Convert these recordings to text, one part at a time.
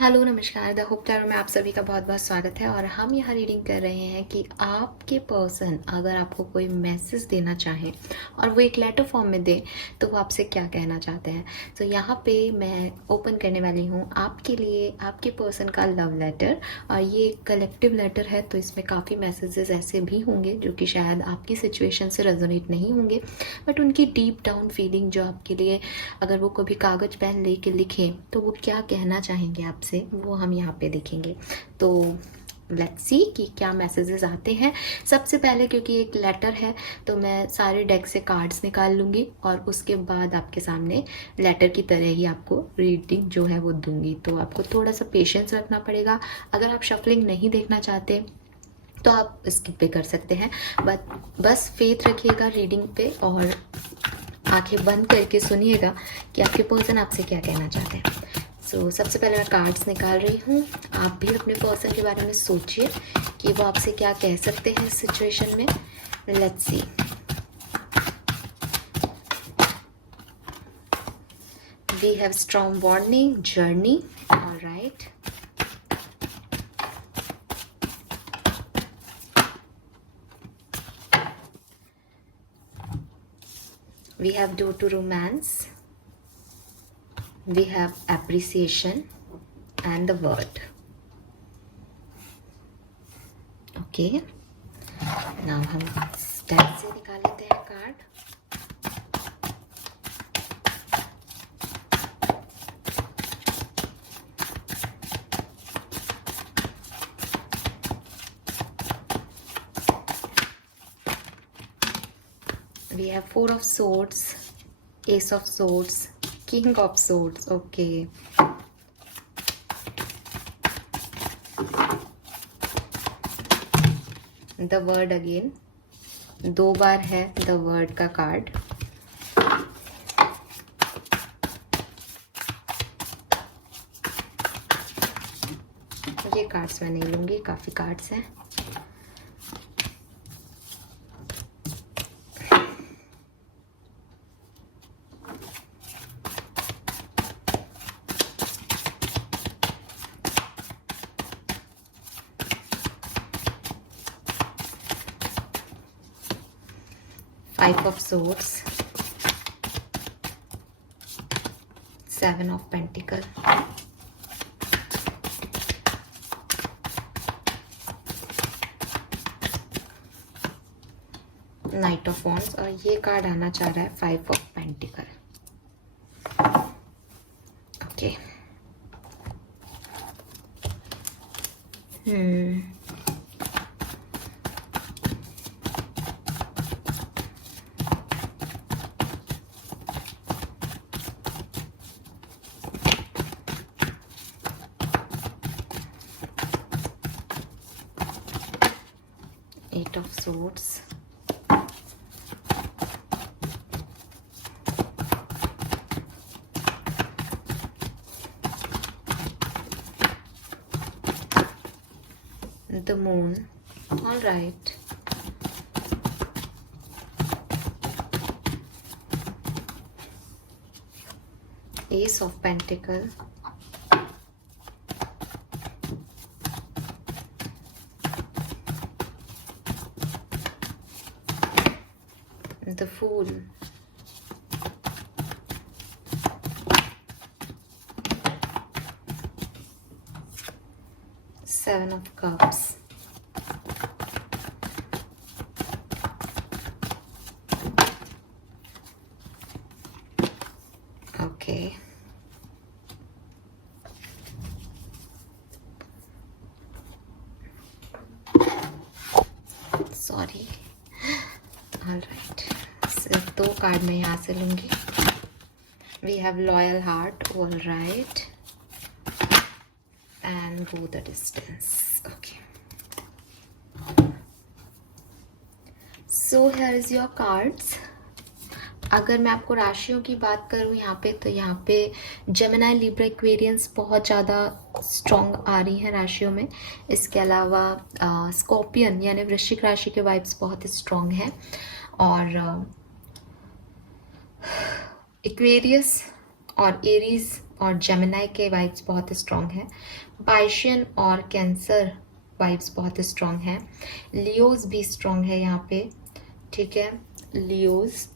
Hello नमस्कार the hope tarot में आप सभी का बहुत बहुत स्वागत है। और हम यहाँ रीडिंग कर रहे हैं कि आपके पर्सन अगर आपको कोई मैसेज देना चाहे और वो एक लेटर फॉर्म में दे तो वो आपसे क्या कहना चाहते हैं। तो यहाँ पे मैं ओपन करने वाली हूँ आपके लिए आपके पर्सन का लव लेटर। और ये एक कलेक्टिव लेटर है तो इसमें काफ़ी मैसेजेस ऐसे भी होंगे जो कि शायद आपकी सिचुएशन से रेजोनेट नहीं होंगे, बट उनकी डीप डाउन फीलिंग जो आपके लिए अगर वो कभी कागज़ पेन लेके लिखें तो वो क्या कहना चाहेंगे आपसे, वो हम यहाँ पे देखेंगे। तो लेट्स सी कि क्या मैसेजेस आते हैं। सबसे पहले क्योंकि एक लेटर है तो मैं सारे डेक से कार्ड्स निकाल लूँगी और उसके बाद आपके सामने लेटर की तरह ही आपको रीडिंग जो है वो दूंगी। तो आपको थोड़ा सा पेशेंस रखना पड़ेगा। अगर आप शफलिंग नहीं देखना चाहते तो आप स्किप पे कर सकते हैं, बस फेथ रखिएगा रीडिंग पे और आंखें बंद करके सुनिएगा कि आपके पर्सन आपसे क्या कहना चाहते हैं। सबसे पहले मैं कार्ड्स निकाल रही हूँ। आप भी अपने पर्सन के बारे में सोचिए कि वो आपसे क्या कह सकते हैं इस सिचुएशन में। Let's see. We have strong warning journey. Alright, we have door to romance, we have appreciation and the word. Okay, now हम स्टैक से निकाल लेते हैं card. We have Four of Swords, Ace of Swords, King of Swords. Okay. The word again. 2 बार है the word का card. ये cards मैं नहीं लूंगी, काफी कार्ड्स हैं। Five of Swords, Seven of Pentacles, Knight of Wands और ये कार्ड आना चाह रहा है Five of Pentacles. Okay. Eight of Swords, the Moon. All right. Ace of Pentacles, the Fool, Seven of Cups, okay, sorry. Alright, सिर्फ 2 card मैं यहाँ से लूँगी। We have loyal heart. Alright, and go the distance. Okay, so here is your cards. अगर मैं आपको राशियों की बात करूँ यहाँ पे तो यहाँ पे जेमिनी, लिब्रा, एक्वेरियंस बहुत ज़्यादा स्ट्रॉन्ग आ रही हैं राशियों में। इसके अलावा स्कॉर्पियन यानी वृश्चिक राशि के वाइब्स बहुत स्ट्रॉन्ग हैं और एक्वेरियस और एरीज और जेमिनाई के वाइब्स बहुत स्ट्रॉन्ग हैं। पाइशियन और कैंसर वाइब्स बहुत स्ट्रॉन्ग हैं। लियोज भी स्ट्रॉन्ग है यहाँ पे, ठीक है, लियोज,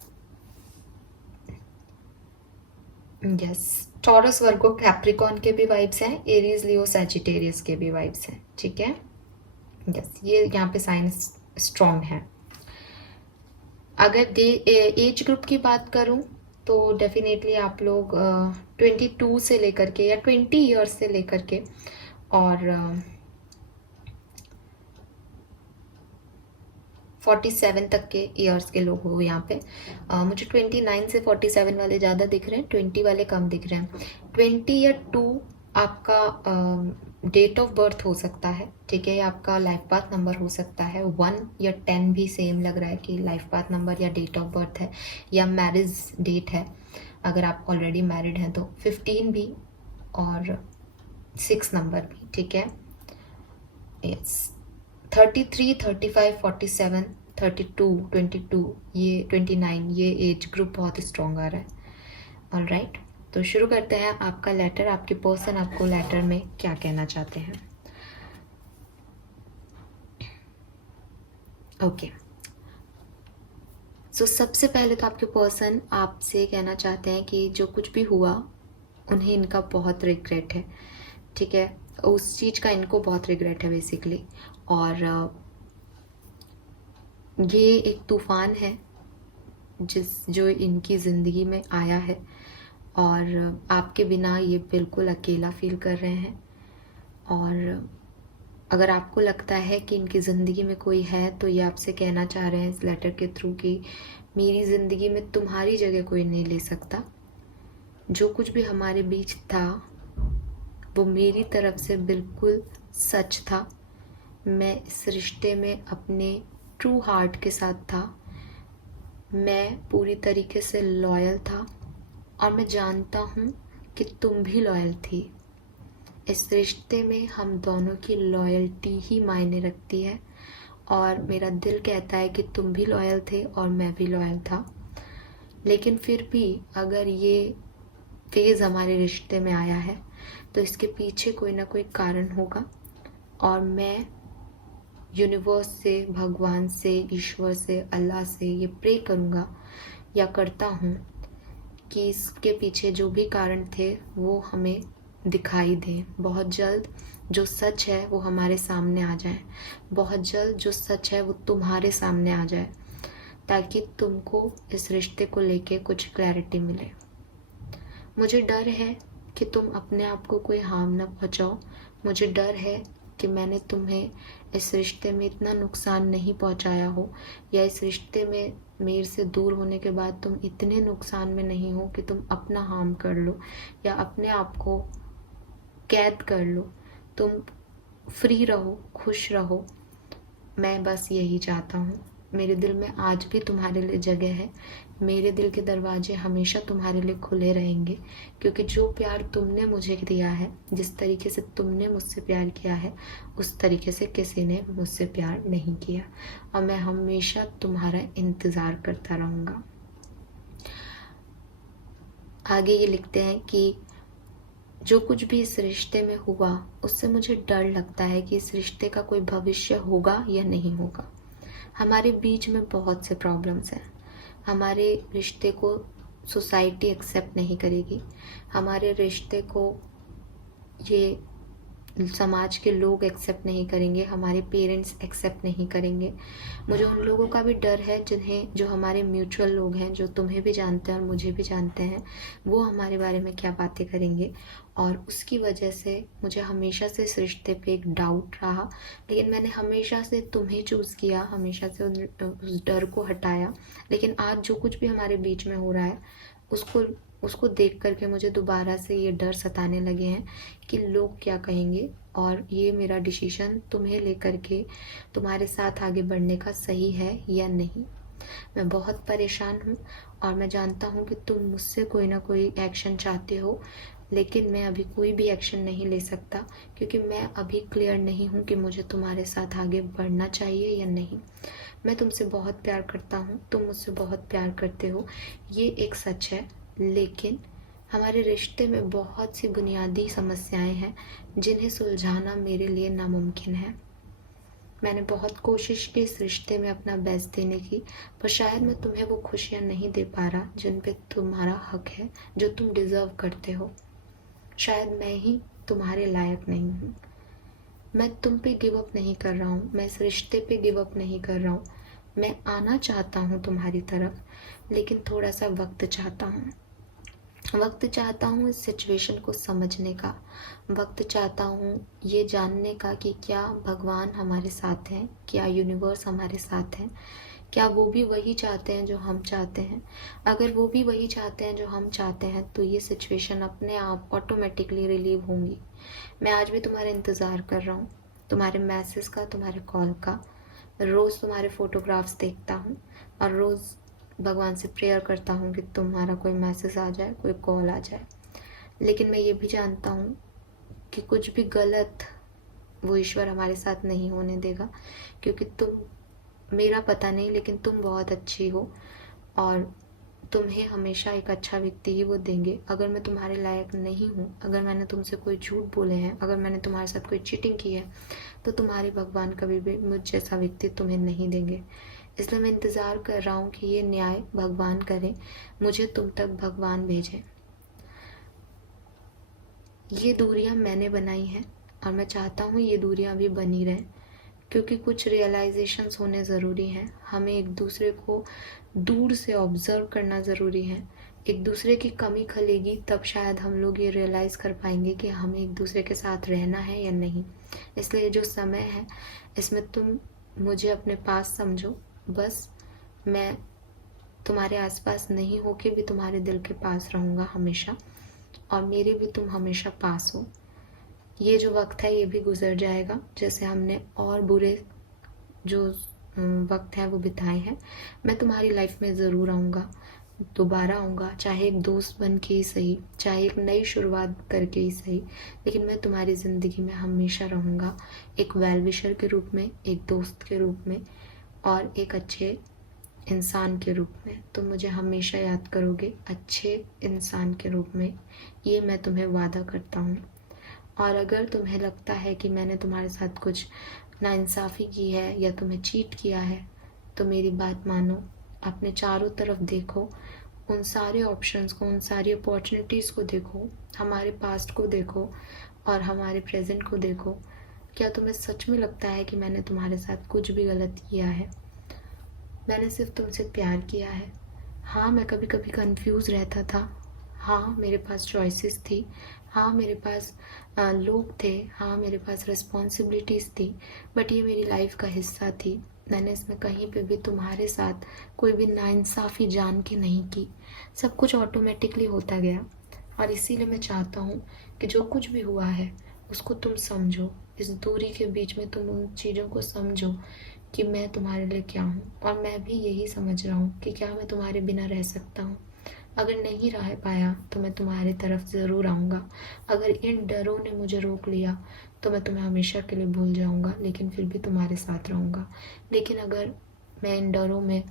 यस। टॉरस, वर्गो, कैप्रिकॉन के भी वाइब्स हैं। एरीज, लियो, सैजिटेरियस के भी वाइब्स हैं, ठीक है, यस। ये यहाँ पे साइंस स्ट्रॉन्ग है। अगर एज ग्रुप की बात करूं तो डेफिनेटली आप लोग 22 से लेकर के या 20 ईयर्स से लेकर के और 47 तक के ईयर्स के लोग हो यहाँ पे। मुझे 29 से 47 वाले ज़्यादा दिख रहे हैं, 20 वाले कम दिख रहे हैं। 20 या 2 आपका डेट ऑफ बर्थ हो सकता है, ठीक है, या आपका लाइफ पाथ नंबर हो सकता है। 1 या 10 भी सेम लग रहा है कि लाइफ पाथ नंबर या डेट ऑफ बर्थ है, या मैरिज डेट है अगर आप ऑलरेडी मैरिड हैं तो। 15 भी और 6 नंबर भी, ठीक है, यस। 33, 35, 47, 32, 22, ये 29, ये एज ग्रुप बहुत स्ट्रॉन्ग आ रहा है। ऑल राइट, तो शुरू करते हैं। आपका लेटर, आपके पर्सन आपको लेटर में क्या कहना चाहते हैं। ओके, सो सबसे पहले तो आपके पर्सन आपसे कहना चाहते हैं कि जो कुछ भी हुआ उन्हें इनका बहुत रिग्रेट है, ठीक है, उस चीज़ का इनको बहुत रिग्रेट है बेसिकली। और ये एक तूफान है जो इनकी ज़िंदगी में आया है, और आपके बिना ये बिल्कुल अकेला फील कर रहे हैं। और अगर आपको लगता है कि इनकी ज़िंदगी में कोई है तो ये आपसे कहना चाह रहे हैं इस लेटर के थ्रू कि मेरी ज़िंदगी में तुम्हारी जगह कोई नहीं ले सकता। जो कुछ भी हमारे बीच था वो मेरी तरफ से बिल्कुल सच था। मैं इस रिश्ते में अपने ट्रू हार्ट के साथ था, मैं पूरी तरीके से लॉयल था, और मैं जानता हूँ कि तुम भी लॉयल थी। इस रिश्ते में हम दोनों की लॉयल्टी ही मायने रखती है, और मेरा दिल कहता है कि तुम भी लॉयल थे और मैं भी लॉयल था। लेकिन फिर भी अगर ये फेज़ हमारे रिश्ते में आया है तो इसके पीछे कोई ना कोई कारण होगा, और मैं यूनिवर्स से, भगवान से, ईश्वर से, अल्लाह से ये प्रे करूँगा या करता हूँ कि इसके पीछे जो भी कारण थे वो हमें दिखाई दें। बहुत जल्द जो सच है वो हमारे सामने आ जाए, बहुत जल्द जो सच है वो तुम्हारे सामने आ जाए, ताकि तुमको इस रिश्ते को लेके कुछ क्लैरिटी मिले। मुझे डर है कि तुम अपने आप को कोई हार्म ना पहुँचाओ। मुझे डर है कि मैंने तुम्हें इस रिश्ते में इतना नुकसान नहीं पहुँचाया हो, या इस रिश्ते में मेरे से दूर होने के बाद तुम इतने नुकसान में नहीं हो कि तुम अपना हार्म कर लो या अपने आप को कैद कर लो। तुम फ्री रहो, खुश रहो। मैं बस यही चाहता हूँ। मेरे दिल में आज भी तुम्हारे लिए जगह है। मेरे दिल के दरवाजे हमेशा तुम्हारे लिए खुले रहेंगे, क्योंकि जो प्यार तुमने मुझे दिया है, जिस तरीके से तुमने मुझसे प्यार किया है, उस तरीके से किसी ने मुझसे प्यार नहीं किया, और मैं हमेशा तुम्हारा इंतज़ार करता रहूँगा। आगे ये लिखते हैं कि जो कुछ भी इस रिश्ते में हुआ उससे मुझे डर लगता है कि इस रिश्ते का कोई भविष्य होगा या नहीं होगा। हमारे बीच में बहुत से प्रॉब्लम्स हैं। हमारे रिश्ते को सोसाइटी एक्सेप्ट नहीं करेगी, हमारे रिश्ते को ये समाज के लोग एक्सेप्ट नहीं करेंगे, हमारे पेरेंट्स एक्सेप्ट नहीं करेंगे। मुझे उन लोगों का भी डर है जो हमारे म्यूचुअल लोग हैं, जो तुम्हें भी जानते हैं और मुझे भी जानते हैं, वो हमारे बारे में क्या बातें करेंगे। और उसकी वजह से मुझे हमेशा से इस रिश्ते पे एक डाउट रहा, लेकिन मैंने हमेशा से तुम्हें चूज़ किया, हमेशा से उस डर को हटाया। लेकिन आज जो कुछ भी हमारे बीच में हो रहा है उसको देख करके मुझे दोबारा से ये डर सताने लगे हैं कि लोग क्या कहेंगे, और ये मेरा डिसीजन तुम्हें लेकर के तुम्हारे साथ आगे बढ़ने का सही है या नहीं। मैं बहुत परेशान हूँ, और मैं जानता हूँ कि तुम मुझसे कोई ना कोई एक्शन चाहते हो, लेकिन मैं अभी कोई भी एक्शन नहीं ले सकता, क्योंकि मैं अभी क्लियर नहीं हूँ कि मुझे तुम्हारे साथ आगे बढ़ना चाहिए या नहीं। मैं तुमसे बहुत प्यार करता हूँ, तुम मुझसे बहुत प्यार करते हो, ये एक सच है, लेकिन हमारे रिश्ते में बहुत सी बुनियादी समस्याएं हैं जिन्हें सुलझाना मेरे लिए नामुमकिन है। मैंने बहुत कोशिश की इस रिश्ते में अपना बेस्ट देने की, पर शायद मैं तुम्हें वो खुशियाँ नहीं दे पा रहा जिन पे तुम्हारा हक है, जो तुम डिज़र्व करते हो। शायद मैं ही तुम्हारे लायक नहीं हूँ। मैं तुम पे गिव अप नहीं कर रहा हूँ, मैं इस रिश्ते पे गिव अप नहीं कर रहा हूँ। मैं आना चाहता हूँ तुम्हारी तरफ, लेकिन थोड़ा सा वक्त चाहता हूँ। वक्त चाहता हूँ इस सिचुएशन को समझने का। वक्त चाहता हूँ ये जानने का कि क्या भगवान हमारे साथ हैं, क्या यूनिवर्स हमारे साथ हैं, क्या वो भी वही चाहते हैं जो हम चाहते हैं। अगर वो भी वही चाहते हैं जो हम चाहते हैं तो ये सिचुएशन अपने आप ऑटोमेटिकली रिलीव होंगी। मैं आज भी तुम्हारा इंतज़ार कर रहा हूँ, तुम्हारे मैसेज का, तुम्हारे कॉल का। रोज़ तुम्हारे फ़ोटोग्राफ्स देखता हूँ और रोज़ भगवान से प्रेयर करता हूँ कि तुम्हारा कोई मैसेज आ जाए, कोई कॉल आ जाए। लेकिन मैं ये भी जानता हूँ कि कुछ भी गलत वो ईश्वर हमारे साथ नहीं होने देगा, क्योंकि तुम, मेरा पता नहीं, लेकिन तुम बहुत अच्छी हो और तुम्हें हमेशा एक अच्छा व्यक्ति ही वो देंगे। अगर मैं तुम्हारे लायक नहीं हूँ, अगर मैंने तुमसे कोई झूठ बोले हैं, अगर मैंने तुम्हारे साथ कोई चीटिंग की है, तो तुम्हारे भगवान कभी भी मुझ जैसा व्यक्ति तुम्हें नहीं देंगे। इसलिए मैं इंतज़ार कर रहा हूँ कि ये न्याय भगवान करें, मुझे तुम तक भगवान भेजें। ये दूरियां मैंने बनाई हैं और मैं चाहता हूँ ये दूरियां भी बनी रहें, क्योंकि कुछ रियलाइजेशंस होने ज़रूरी हैं। हमें एक दूसरे को दूर से ऑब्ज़र्व करना ज़रूरी है। एक दूसरे की कमी खलेगी तब शायद हम लोग ये रियलाइज़ कर पाएंगे कि हमें एक दूसरे के साथ रहना है या नहीं। इसलिए जो समय है इसमें तुम मुझे अपने पास समझो। बस मैं तुम्हारे आसपास नहीं होके भी तुम्हारे दिल के पास रहूँगा हमेशा, और मेरे भी तुम हमेशा पास हो। ये जो वक्त है ये भी गुजर जाएगा, जैसे हमने और बुरे जो वक्त है वो बिताए हैं। मैं तुम्हारी लाइफ में ज़रूर आऊँगा, दोबारा आऊँगा, चाहे एक दोस्त बन के ही सही, चाहे एक नई शुरुआत करके ही सही, लेकिन मैं तुम्हारी ज़िंदगी में हमेशा रहूँगा, एक वेल विशर के रूप में, एक दोस्त के रूप में और एक अच्छे इंसान के रूप में। तुम मुझे हमेशा याद करोगे अच्छे इंसान के रूप में, ये मैं तुम्हें वादा करता हूँ। और अगर तुम्हें लगता है कि मैंने तुम्हारे साथ कुछ नाइंसाफ़ी की है या तुम्हें चीट किया है, तो मेरी बात मानो, अपने चारों तरफ देखो, उन सारे ऑप्शंस को, उन सारी अपॉर्चुनिटीज़ को देखो, हमारे पास्ट को देखो और हमारे प्रेजेंट को देखो। क्या तुम्हें सच में लगता है कि मैंने तुम्हारे साथ कुछ भी गलत किया है? मैंने सिर्फ तुमसे प्यार किया है। हाँ, मैं कभी कभी कंफ्यूज रहता था। हाँ, मेरे पास चॉइसेस थी। हाँ, मेरे पास लोग थे। हाँ, मेरे पास रिस्पॉन्सिबिलिटीज़ थी, बट ये मेरी लाइफ का हिस्सा थी। मैंने इसमें कहीं पे भी तुम्हारे साथ कोई भी नाइंसाफ़ी जान के नहीं की। सब कुछ ऑटोमेटिकली होता गया, और इसीलिए मैं चाहता हूँ कि जो कुछ भी हुआ है उसको तुम समझो। इस दूरी के बीच में तुम उन चीज़ों को समझो कि मैं तुम्हारे लिए क्या हूँ, और मैं भी यही समझ रहा हूँ कि क्या मैं तुम्हारे बिना रह सकता हूँ। अगर नहीं रह पाया तो मैं तुम्हारी तरफ ज़रूर आऊँगा। अगर इन डरों ने मुझे रोक लिया तो मैं तुम्हें हमेशा के लिए भूल जाऊँगा, लेकिन फिर भी तुम्हारे साथ रहूँगा। लेकिन अगर मैं इन डरों में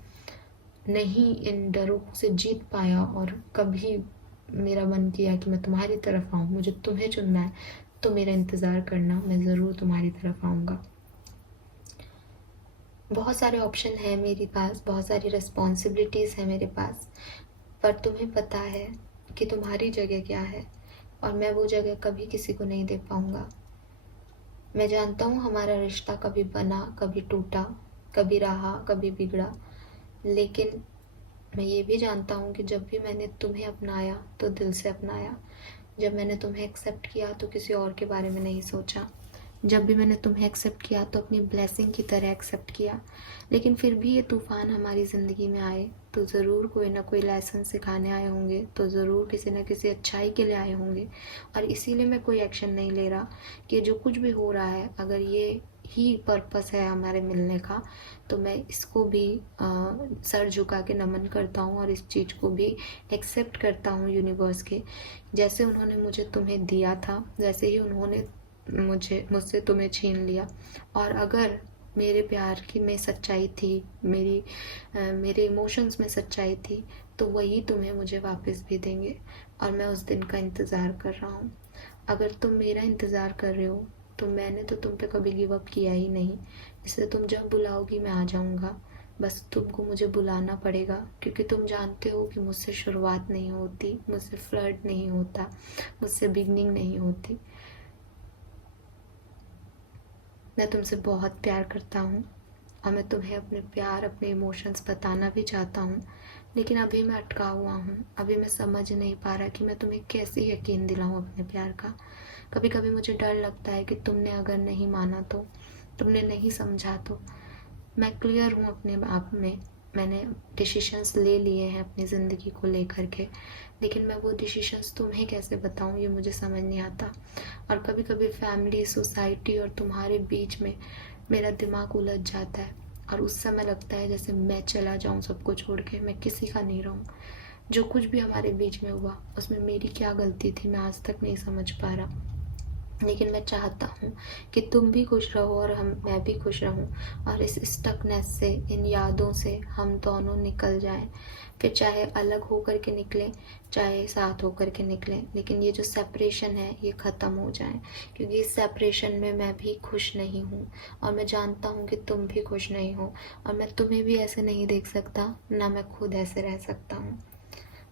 नहीं, इन डरों से जीत पाया और कभी मेरा मन किया कि मैं तुम्हारी तरफ आऊँ, मुझे तुम्हें चुनना है, तो मेरा इंतज़ार करना, मैं ज़रूर तुम्हारी तरफ आऊँगा। बहुत सारे ऑप्शन हैं मेरे पास, बहुत सारी रिस्पॉन्सिबिलिटीज़ है मेरे पास, पर तुम्हें पता है कि तुम्हारी जगह क्या है, और मैं वो जगह कभी किसी को नहीं दे पाऊँगा। मैं जानता हूँ हमारा रिश्ता कभी बना, कभी टूटा, कभी रहा, कभी बिगड़ा, लेकिन मैं ये भी जानता हूँ कि जब भी मैंने तुम्हें अपनाया तो दिल से अपनाया। जब मैंने तुम्हें एक्सेप्ट किया तो किसी और के बारे में नहीं सोचा। जब भी मैंने तुम्हें एक्सेप्ट किया तो अपनी ब्लेसिंग की तरह एक्सेप्ट किया। लेकिन फिर भी ये तूफ़ान हमारी ज़िंदगी में आए तो ज़रूर कोई ना कोई लेसन सिखाने आए होंगे, तो ज़रूर किसी न किसी अच्छाई के लिए आए होंगे। और इसीलिए मैं कोई एक्शन नहीं ले रहा कि जो कुछ भी हो रहा है, अगर ये ही पर्पस है हमारे मिलने का, तो मैं इसको भी सर झुका के नमन करता हूँ और इस चीज़ को भी एक्सेप्ट करता हूँ यूनिवर्स के। जैसे उन्होंने मुझे तुम्हें दिया था, वैसे ही उन्होंने मुझसे तुम्हें छीन लिया। और अगर मेरे प्यार की में सच्चाई थी, मेरे इमोशंस में सच्चाई थी, तो वही तुम्हें मुझे वापस भी देंगे। और मैं उस दिन का इंतज़ार कर रहा हूँ। अगर तुम मेरा इंतज़ार कर रहे हो तो मैंने तो तुम पे कभी गिव अप किया ही नहीं, इसलिए तुम जब बुलाओगी मैं आ जाऊँगा। बस तुमको मुझे बुलाना पड़ेगा, क्योंकि तुम जानते हो कि मुझसे शुरुआत नहीं होती, मुझसे फ्लर्ट नहीं होता, मुझसे बिगनिंग नहीं होती। मैं तुमसे बहुत प्यार करता हूँ और मैं तुम्हें अपने प्यार, अपने इमोशंस बताना भी चाहता हूँ, लेकिन अभी मैं अटका हुआ हूँ। अभी मैं समझ नहीं पा रहा कि मैं तुम्हें कैसे यकीन दिलाऊँ अपने प्यार का। कभी कभी मुझे डर लगता है कि तुमने अगर नहीं माना तो, तुमने नहीं समझा तो। मैं क्लियर हूँ अपने आप में, मैंने डिसीशंस ले लिए हैं अपनी ज़िंदगी को लेकर के, लेकिन मैं वो डिसीशंस तुम्हें कैसे बताऊँ ये मुझे समझ नहीं आता। और कभी कभी फैमिली, सोसाइटी और तुम्हारे बीच में मेरा दिमाग उलझ जाता है और उस समय लगता है जैसे मैं चला जाऊँ सबको छोड़ के, मैं किसी का नहीं रहूँ। जो कुछ भी हमारे बीच में हुआ उसमें मेरी क्या गलती थी मैं आज तक नहीं समझ पा रहा। लेकिन मैं चाहता हूँ कि तुम भी खुश रहो और मैं भी खुश रहूँ, और इस स्टकनेस से, इन यादों से हम दोनों निकल जाएं। फिर चाहे अलग होकर के निकलें, चाहे साथ होकर के निकलें, लेकिन ये जो सेपरेशन है ये ख़त्म हो जाए, क्योंकि इस सेपरेशन में मैं भी खुश नहीं हूँ और मैं जानता हूँ कि तुम भी खुश नहीं हो, और मैं तुम्हें भी ऐसे नहीं देख सकता, ना मैं खुद ऐसे रह सकता हूँ।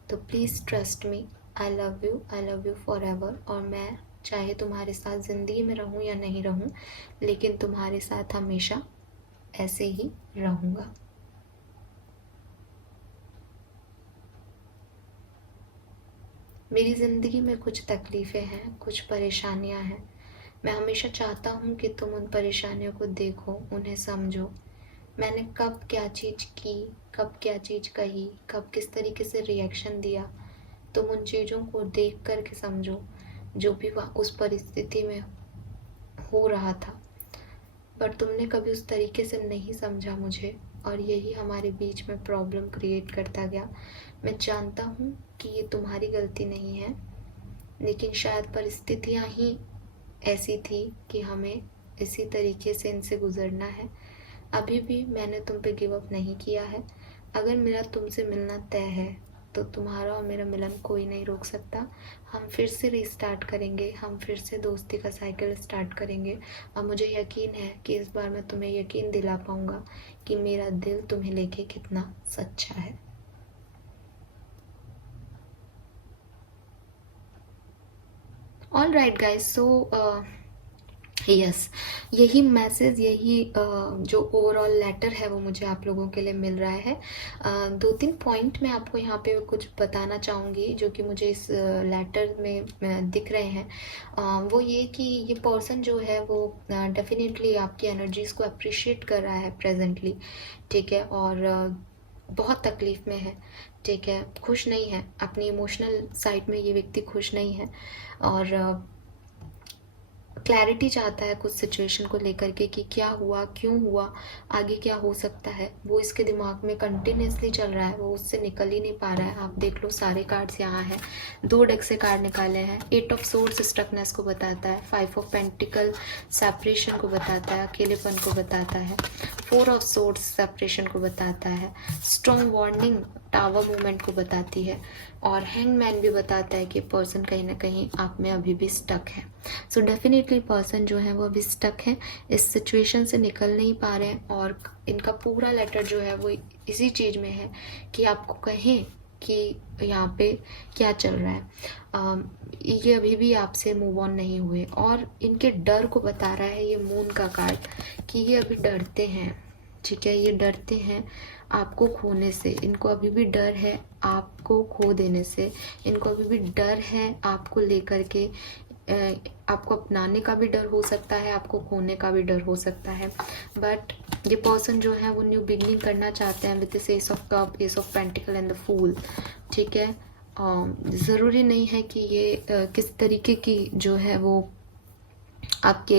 तो please trust me, I love you for ever. और मैं चाहे तुम्हारे साथ ज़िंदगी में रहूँ या नहीं रहूँ, लेकिन तुम्हारे साथ हमेशा ऐसे ही रहूँगा। मेरी ज़िंदगी में कुछ तकलीफ़ें हैं, कुछ परेशानियाँ हैं। मैं हमेशा चाहता हूँ कि तुम उन परेशानियों को देखो, उन्हें समझो। मैंने कब क्या चीज़ की, कब क्या चीज़ कही, कब किस तरीके से रिएक्शन दिया, तुम उन चीज़ों को देख कर के समझो जो भी वहाँ उस परिस्थिति में हो रहा था। बट तुमने कभी उस तरीके से नहीं समझा मुझे, और यही हमारे बीच में प्रॉब्लम क्रिएट करता गया। मैं जानता हूँ कि ये तुम्हारी गलती नहीं है, लेकिन शायद परिस्थितियाँ ही ऐसी थी कि हमें इसी तरीके से इनसे गुजरना है। अभी भी मैंने तुम पे गिव अप नहीं किया है। अगर मेरा तुमसे मिलना तय है तो तुम्हारा और मेरा मिलन कोई नहीं रोक सकता। हम फिर से रीस्टार्ट करेंगे, हम फिर से दोस्ती का साइकिल स्टार्ट करेंगे, और मुझे यकीन है कि इस बार मैं तुम्हें यकीन दिला पाऊँगा कि मेरा दिल तुम्हें लेके कितना सच्चा है। All right guys, so yes, यही मैसेज, यही जो ओवरऑल लेटर है वो मुझे आप लोगों के लिए मिल रहा है। 2-3 पॉइंट मैं आपको यहाँ पे कुछ बताना चाहूँगी जो कि मुझे इस लेटर में दिख रहे हैं। वो ये कि ये पर्सन जो है वो डेफिनेटली आपकी एनर्जीज़ को अप्रिशिएट कर रहा है प्रेजेंटली, ठीक है, और बहुत तकलीफ़ में है, ठीक है, खुश नहीं है, अपनी इमोशनल साइड में ये व्यक्ति खुश नहीं है, और क्लैरिटी चाहता है कुछ सिचुएशन को लेकर के कि क्या हुआ, क्यों हुआ, आगे क्या हो सकता है, वो इसके दिमाग में कंटिन्यूसली चल रहा है, वो उससे निकल ही नहीं पा रहा है। आप देख लो सारे कार्ड्स यहाँ हैं, 2 डेक से कार्ड निकाले हैं। 8 ऑफ सोर्ड्स स्टकनेस को बताता है, 5 ऑफ पेंटिकल सेपरेशन को बताता है, अकेलेपन को बताता है, 4 ऑफ सोर्ड्स सेपरेशन को बताता है, स्ट्रॉन्ग वार्निंग टावर मूवमेंट को बताती है, और हैंगमैन भी बताता है कि पर्सन कहीं ना कहीं आप में अभी भी स्टक है। सो डेफिनेटली पर्सन जो है वो अभी स्टक है, इस सिचुएशन से निकल नहीं पा रहे हैं, और इनका पूरा लेटर जो है वो इसी चीज़ में है कि आपको कहें कि यहाँ पे क्या चल रहा है। ये अभी भी आपसे मूव ऑन नहीं हुए, और इनके डर को बता रहा है ये मून का कार्ड कि ये अभी डरते हैं, ठीक है, ये डरते हैं आपको खोने से, इनको अभी भी डर है आपको खो देने से, इनको अभी भी डर है आपको लेकर के, आपको अपनाने का भी डर हो सकता है, आपको खोने का भी डर हो सकता है। बट ये पर्सन जो है वो न्यू बिगनिंग करना चाहते हैं with this ace of cup, ace of pentacle and the fool, ठीक है। ज़रूरी नहीं है कि ये किस तरीके की जो है वो आपके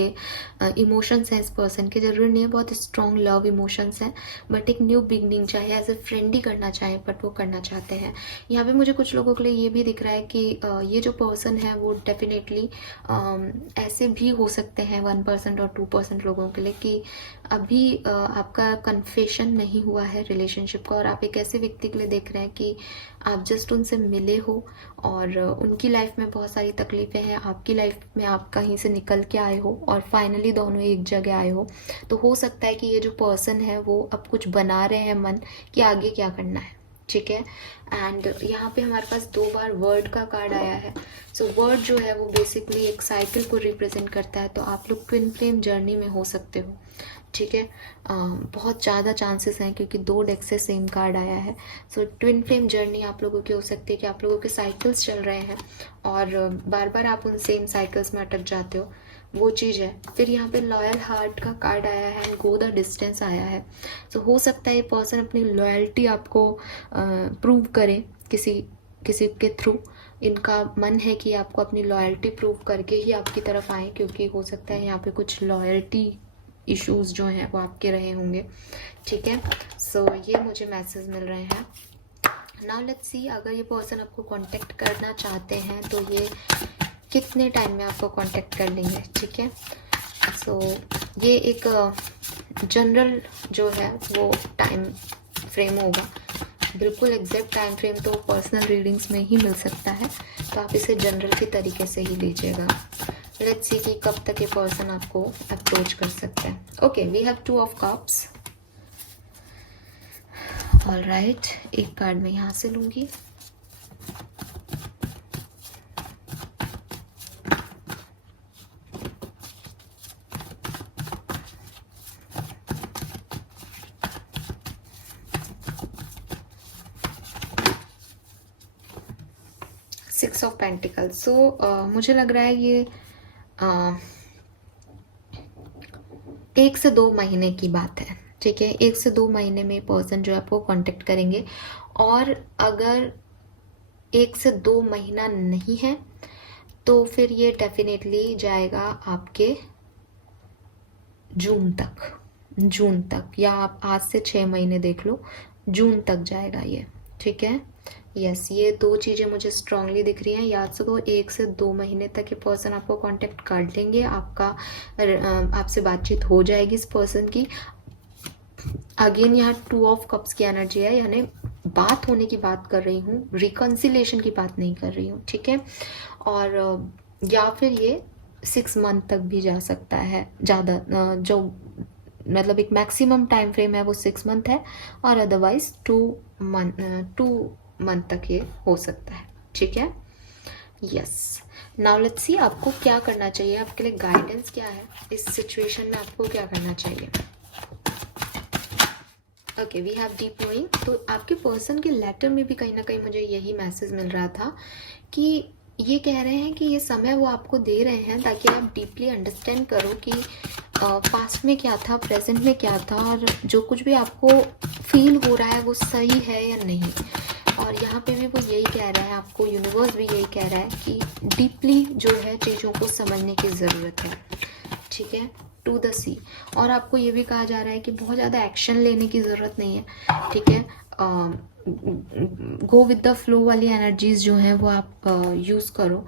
इमोशंस हैं इस पर्सन के, ज़रूरी नहीं है बहुत स्ट्रॉन्ग लव इमोशंस हैं, बट एक न्यू बिगनिंग चाहे एज ए फ्रेंड ही करना चाहें, बट वो करना चाहते हैं। यहाँ पे मुझे कुछ लोगों के लिए ये भी दिख रहा है कि ये जो पर्सन है वो डेफिनेटली ऐसे भी हो सकते हैं 1% और 2% लोगों के लिए कि अभी आपका कन्फेशन नहीं हुआ है रिलेशनशिप का, और आप एक ऐसे व्यक्ति के लिए देख रहे हैं कि आप जस्ट उनसे मिले हो और उनकी लाइफ में बहुत सारी तकलीफ़ें हैं, आपकी लाइफ में आप कहीं से निकल के आए हो और फाइनली दोनों एक जगह आए हो। तो हो सकता है कि ये जो पर्सन है वो अब कुछ बना रहे हैं मन कि आगे क्या करना है, ठीक है। एंड यहाँ पे हमारे पास 2 बार वर्ड का कार्ड आया है। सो वर्ड जो है वो बेसिकली एक साइकिल को रिप्रेजेंट करता है। तो आप लोग ट्विन फ्लेम जर्नी में हो सकते हो, ठीक है। बहुत ज़्यादा चांसेस हैं क्योंकि 2 डेक से सेम कार्ड आया है। सो ट्विन फ्लेम जर्नी आप लोगों की हो सकती है कि आप लोगों के साइकिल्स चल रहे हैं और बार बार आप उन सेम साइकिल्स में अटक जाते हो, वो चीज़ है। फिर यहाँ पे लॉयल हार्ट का कार्ड आया है एंड गो द डिस्टेंस आया है। सो हो सकता है ये पर्सन अपनी लॉयल्टी आपको प्रूव करे किसी किसी के थ्रू। इनका मन है कि आपको अपनी लॉयल्टी प्रूव करके ही आपकी तरफ आए, क्योंकि हो सकता है यहाँ पे कुछ लॉयल्टी इश्यूज़ जो हैं वो आपके रहे होंगे, ठीक है। सो ये मुझे मैसेज मिल रहे हैं। नाउ लेट्स सी, अगर ये पर्सन आपको कांटेक्ट करना चाहते हैं तो ये कितने टाइम में आपको कांटेक्ट कर लेंगे, ठीक है। सो ये एक जनरल जो है वो टाइम फ्रेम होगा। बिल्कुल एग्जैक्ट टाइम फ्रेम तो पर्सनल रीडिंग्स में ही मिल सकता है, तो आप इसे जनरल के तरीके से ही लीजिएगा। लेट्स सी कि कब तक ये पर्सन आपको अप्रोच कर सकते हैं। Okay, we have 2 of cups. Alright, एक कार्ड मैं यहाँ से लूँगी। Six of pentacles. सो मुझे लग रहा है ये 1 से 2 महीने की बात है, ठीक है। 1 से 2 महीने में पर्सन जो है आपको कांटेक्ट करेंगे। और अगर 1 से 2 महीना नहीं है तो फिर ये डेफिनेटली जाएगा आपके जून तक, या आप आज से 6 महीने देख लो, जून तक जाएगा ये, ठीक है। यस, ये 2 चीज़ें मुझे स्ट्रांगली दिख रही हैं। याद से 1 से 2 महीने तक ये पर्सन आपको कांटेक्ट कर लेंगे, आपसे बातचीत हो जाएगी इस पर्सन की। अगेन यहाँ 2 ऑफ कप्स की एनर्जी है, यानी बात होने की बात कर रही हूँ, रिकन्सिलेशन की बात नहीं कर रही हूँ, ठीक है। और या फिर ये 6 मंथ तक भी जा सकता है। ज़्यादा जो मतलब एक मैक्सिमम टाइम फ्रेम है वो 6 मंथ है, और अदरवाइज 2 मंथ तक ये हो सकता है, ठीक है। यस, नाउ लेट्स सी आपको क्या करना चाहिए, आपके लिए गाइडेंस क्या है इस सिचुएशन में, आपको क्या करना चाहिए। Okay, we have deep knowing. तो आपके पर्सन के लेटर में भी कहीं ना कहीं मुझे यही मैसेज मिल रहा था कि ये कह रहे हैं कि ये समय वो आपको दे रहे हैं ताकि आप डीपली अंडरस्टैंड करो कि पास्ट में क्या था, प्रेजेंट में क्या था, और जो कुछ भी आपको फील हो रहा है वो सही है या नहीं। और यहाँ पे भी वो यही कह रहा है, आपको यूनिवर्स भी यही कह रहा है कि डीपली जो है चीज़ों को समझने की ज़रूरत है, ठीक है। टू द सी। और आपको ये भी कहा जा रहा है कि बहुत ज़्यादा एक्शन लेने की ज़रूरत नहीं है, ठीक है। गो विद द फ्लो वाली एनर्जीज जो हैं वो आप यूज़ करो।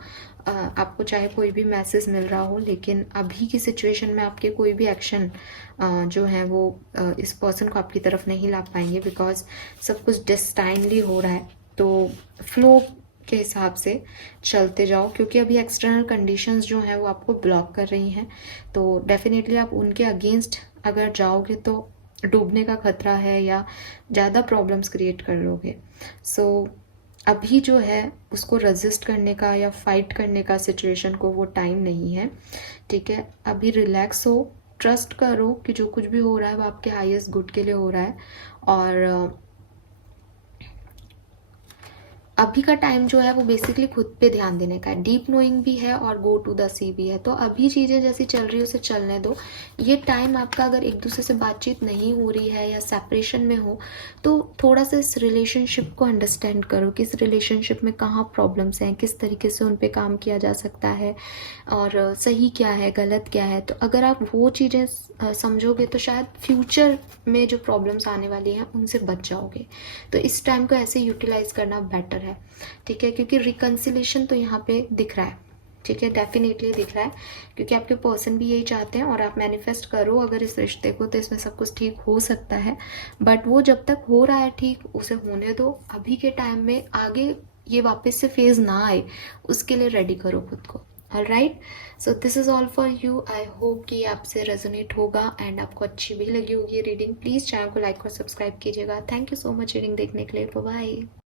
आपको चाहे कोई भी मैसेज मिल रहा हो, लेकिन अभी की सिचुएशन में आपके कोई भी एक्शन जो है वो इस पर्सन को आपकी तरफ नहीं ला पाएंगे, बिकॉज सब कुछ डेस्टाइनली हो रहा है। तो फ्लो के हिसाब से चलते जाओ, क्योंकि अभी एक्सटर्नल कंडीशंस जो हैं वो आपको ब्लॉक कर रही हैं। तो डेफिनेटली आप उनके अगेंस्ट अगर जाओगे तो डूबने का खतरा है या ज़्यादा प्रॉब्लम्स क्रिएट कर लोगे। सो अभी जो है उसको रेजिस्ट करने का या फाइट करने का सिचुएशन को वो टाइम नहीं है, ठीक है। अभी रिलैक्स हो, ट्रस्ट करो कि जो कुछ भी हो रहा है वो आपके हाईएस्ट गुड के लिए हो रहा है। और अभी का टाइम जो है वो बेसिकली खुद पे ध्यान देने का है। डीप नोइंग भी है और गो टू द सी भी है। तो अभी चीज़ें जैसी चल रही है उसे चलने दो। ये टाइम आपका अगर एक दूसरे से बातचीत नहीं हो रही है या सेपरेशन में हो तो थोड़ा सा इस रिलेशनशिप को अंडरस्टैंड करो कि इस रिलेशनशिप में कहाँ प्रॉब्लम्स हैं, किस तरीके से उन पर काम किया जा सकता है और सही क्या है गलत क्या है। तो अगर आप वो चीज़ें समझोगे तो शायद फ्यूचर में जो प्रॉब्लम्स आने वाली हैं उनसे बच जाओगे। तो इस टाइम को ऐसे यूटिलाइज करना बेटर है, ठीक है। क्योंकि रिकन्सिलेशन तो यहाँ पे दिख रहा है, ठीक है, डेफिनेटली दिख रहा है, क्योंकि आपके पर्सन भी यही चाहते हैं। और आप मैनिफेस्ट करो अगर इस रिश्ते को, तो इसमें सब कुछ ठीक हो सकता है। बट वो जब तक हो रहा है ठीक, उसे होने दो। अभी के टाइम में आगे ये वापस से फेज़ ना आए, उसके लिए रेडी करो खुद को। Alright, so this is all for you. I hope कि आपसे रेजोनेट होगा एंड आपको अच्छी भी लगी होगी ये रीडिंग। प्लीज़ चैनल को लाइक और सब्सक्राइब कीजिएगा। Thank you so much reading देखने के लिए। Bye bye.